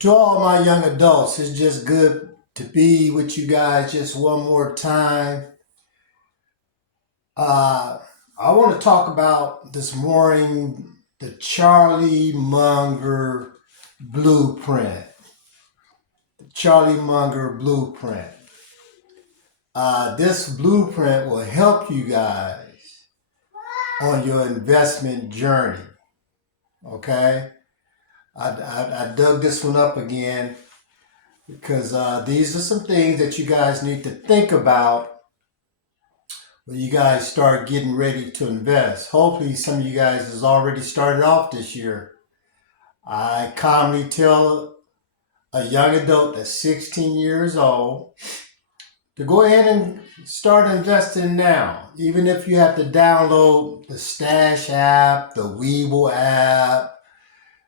To all my young adults, it's just good to be with you guys just one more time. Uh, I want to talk about this morning the Charlie Munger Blueprint. The Charlie Munger Blueprint. This blueprint will help you guys on your investment journey. Okay? I dug this one up again because these are some things that you guys need to think about when you guys start getting ready to invest. Hopefully, some of you guys has already started off this year. I commonly tell a young adult that's 16 years old to go ahead and start investing now. Even if you have to download the Stash app, the Weeble app,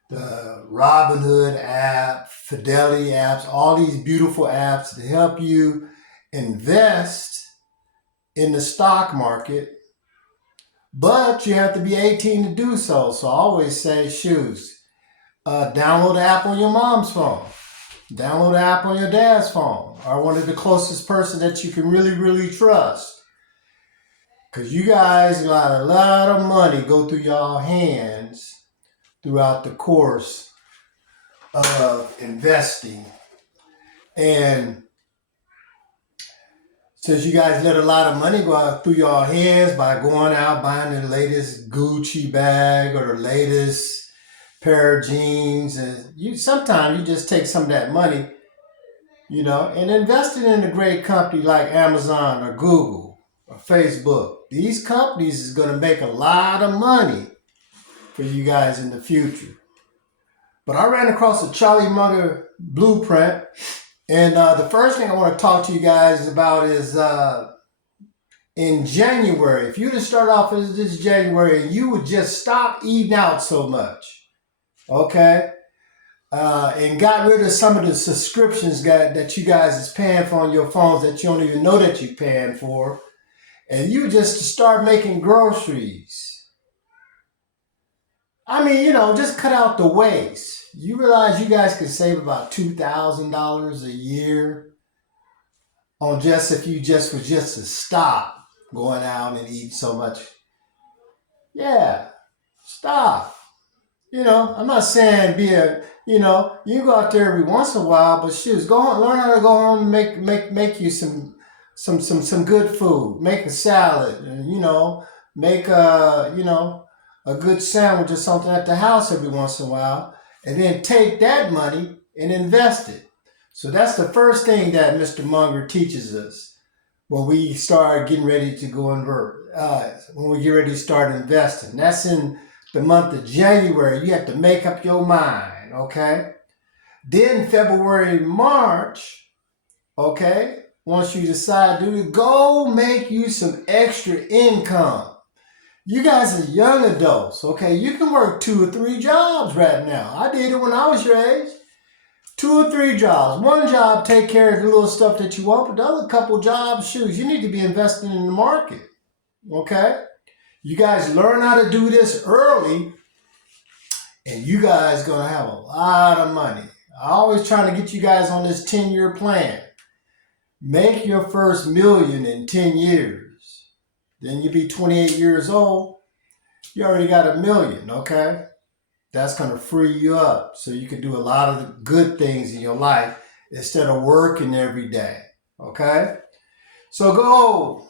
the Robinhood app, Fidelity apps, all these beautiful apps to help you invest in the stock market, but you have to be 18 to do so. So I always say, download the app on your mom's phone, download the app on your dad's phone, or one of the closest person that you can really trust. Because you guys got a lot of money go through your hands throughout the course of investing. And since you guys let a lot of money go out through your hands by going out buying the latest Gucci bag or the latest pair of jeans, and sometimes you just take some of that money, and invest it in a great company like Amazon or Google or Facebook. These companies is going to make a lot of money for you guys in the future. But I ran across the Charlie Munger Blueprint. And the first thing I want to talk to you guys about is in January. If you were to start off as this January and you would just stop eating out so much, okay, and got rid of some of the subscriptions that you guys is paying for on your phones that you don't even know that you're paying for, and you just start making groceries. I mean, just cut out the waste. You realize you guys can save about $2,000 a year on just if you just was just to stop going out and eating so much. Yeah, stop. I'm not saying you can go out there every once in a while, but go on, learn how to go home and make you some good food. Make a salad, and make a good sandwich or something at the house every once in a while, and then take that money and invest it. So that's the first thing that Mr. Munger teaches us when we start getting ready to go when we get ready to start investing. That's in the month of January. You have to make up your mind, okay? Then February, March, okay, once you decide to go make you some extra income. You guys are young adults, okay? You can work 2 or 3 jobs right now. I did it when I was your age. 2 or 3 jobs. One job, take care of the little stuff that you want, but the other couple jobs, you need to be investing in the market, okay? You guys learn how to do this early, and you guys going to have a lot of money. I always trying to get you guys on this 10-year plan. Make your first million in 10 years. Then you be 28 years old, you already got $1 million, okay? That's going to free you up so you can do a lot of the good things in your life instead of working every day, okay? So go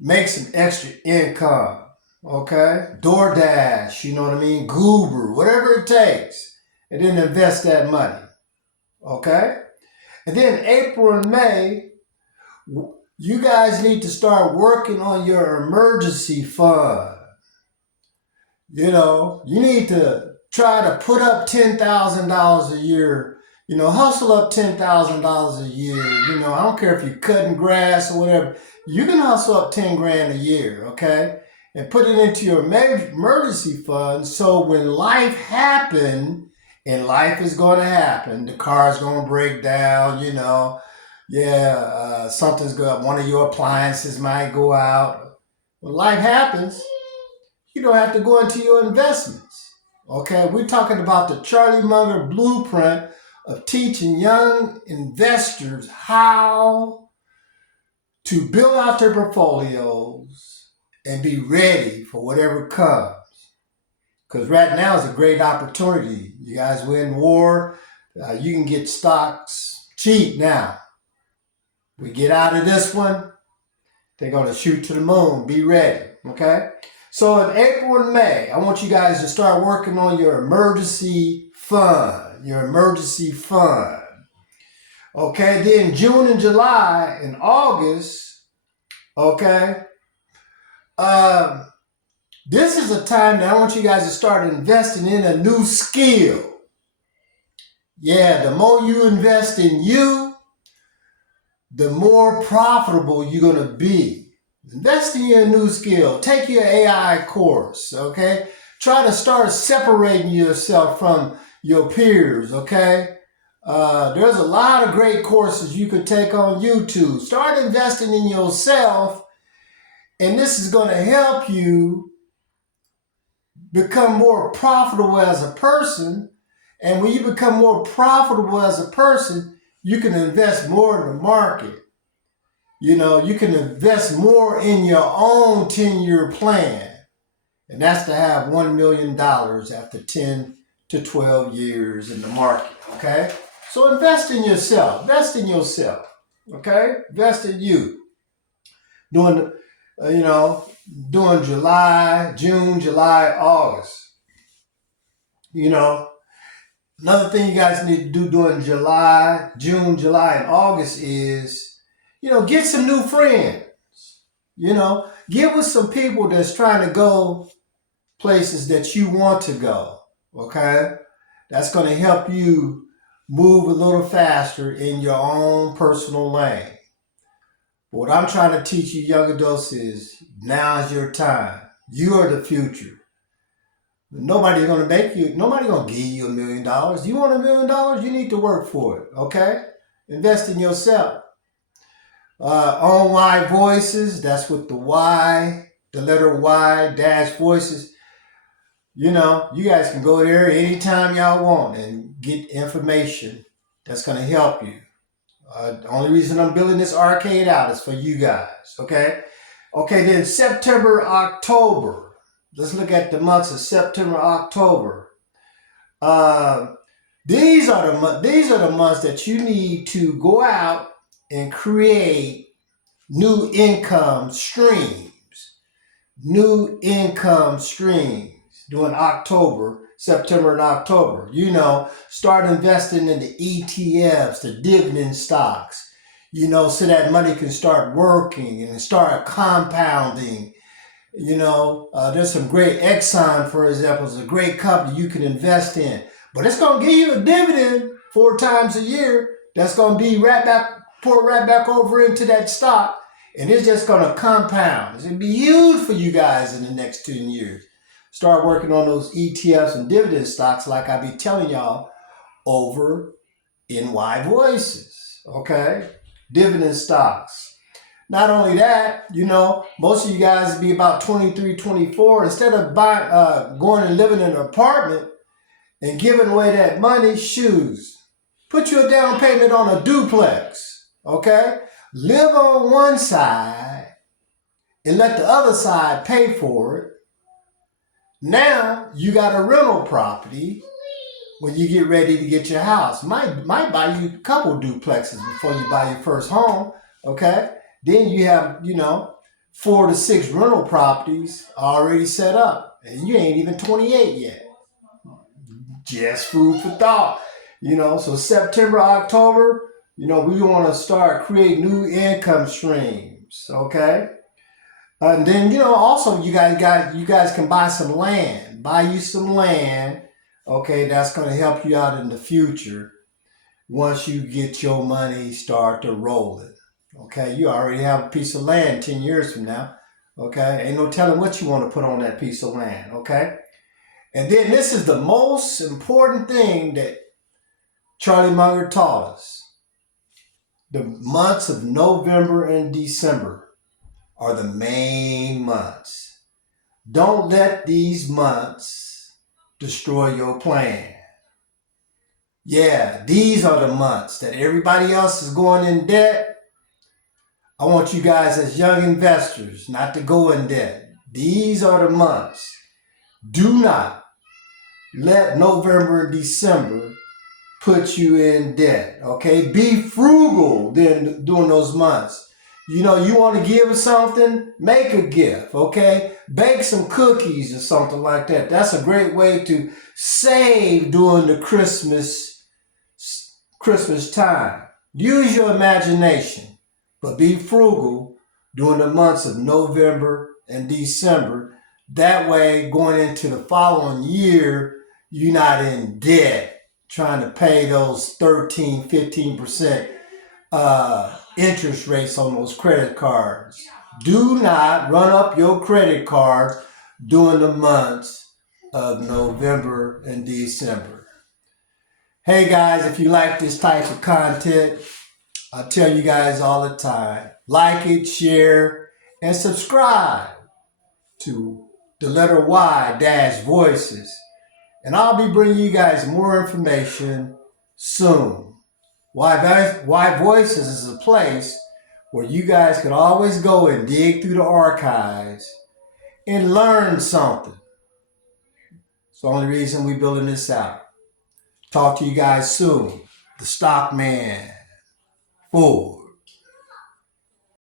make some extra income, okay? DoorDash, you know what I mean? Goober, whatever it takes, and then invest that money, okay? And then April and May, you guys need to start working on your emergency fund. You need to try to put up $10,000 a year. Hustle up $10,000 a year. I don't care if you're cutting grass or whatever. You can hustle up 10 grand a year, okay? And put it into your emergency fund so when life happens, and life is going to happen, the car's going to break down, something's good. One of your appliances might go out. When life happens, you don't have to go into your investments. Okay, we're talking about the Charlie Munger Blueprint of teaching young investors how to build out their portfolios and be ready for whatever comes. Because right now is a great opportunity. You guys win war. You can get stocks cheap now. We get out of this one, they're going to shoot to the moon. Be ready, okay? So in April and May, I want you guys to start working on your emergency fund. Okay, then June and July and August, okay, this is a time that I want you guys to start investing in a new skill. Yeah, the more you invest in you, the more profitable you're going to be. Invest in your new skill. Take your AI course, okay? Try to start separating yourself from your peers, okay? There's a lot of great courses you could take on YouTube. Start investing in yourself, and this is going to help you become more profitable as a person. And when you become more profitable as a person, you can invest more in the market. You know, you can invest more in your own 10-year plan. And that's to have $1 million after 10 to 12 years in the market, okay? So invest in yourself. Okay? Invest in you. During June, July, August. You know, another thing you guys need to do during June, July, and August is, get some new friends. Get with some people that's trying to go places that you want to go. Okay? That's going to help you move a little faster in your own personal lane. What I'm trying to teach you young adults is now is your time. You are the future. Nobody's going to give you $1 million. You want $1 million? You need to work for it. Okay? Invest in yourself. On Y Voices, that's with the Y, the letter Y dash voices. You guys can go there anytime y'all want and get information that's going to help you. The only reason I'm building this arcade out is for you guys, okay? Okay, then September, October. Let's look at the months of September, October. These are the months that you need to go out and create new income streams. During September and October. Start investing in the ETFs, the dividend stocks, so that money can start working and start compounding. There's some great Exxon, for example, is a great company you can invest in. But it's going to give you a dividend 4 times a year. That's going to be poured right back over into that stock. And it's just going to compound. It's going to be huge for you guys in the next 10 years. Start working on those ETFs and dividend stocks like I be telling y'all over in Y Voices. Okay? Dividend stocks. Not only that, most of you guys be about 23, 24. Instead of going and living in an apartment and giving away that money, put your down payment on a duplex. Okay? Live on one side and let the other side pay for it. Now you got a rental property when you get ready to get your house. Might buy you a couple duplexes before you buy your first home. Okay? Then you have, 4 to 6 rental properties already set up. And you ain't even 28 yet. Just food for thought. So September, October, we want to start creating new income streams. Okay? And then, also you guys can buy some land. Buy you some land. Okay, that's going to help you out in the future once you get your money start to rolling. Okay, you already have a piece of land 10 years from now. Okay, ain't no telling what you want to put on that piece of land. Okay, and then this is the most important thing that Charlie Munger taught us. The months of November and December are the main months. Don't let these months destroy your plan. Yeah, these are the months that everybody else is going in debt. I want you guys as young investors not to go in debt. These are the months. Do not let November and December put you in debt. Okay, be frugal then during those months. You know, you want to give something, make a gift. Okay, bake some cookies or something like that. That's a great way to save during the Christmas time. Use your imagination, but be frugal during the months of November and December. That way, going into the following year, you're not in debt trying to pay those 13, 15% interest rates on those credit cards. Do not run up your credit cards during the months of November and December. Hey guys, if you like this type of content, I tell you guys all the time, like it, share, and subscribe to the letter Y dash voices. And I'll be bringing you guys more information soon. Y Voices is a place where you guys can always go and dig through the archives and learn something. It's the only reason we're building this out. Talk to you guys soon. The Stockman 4.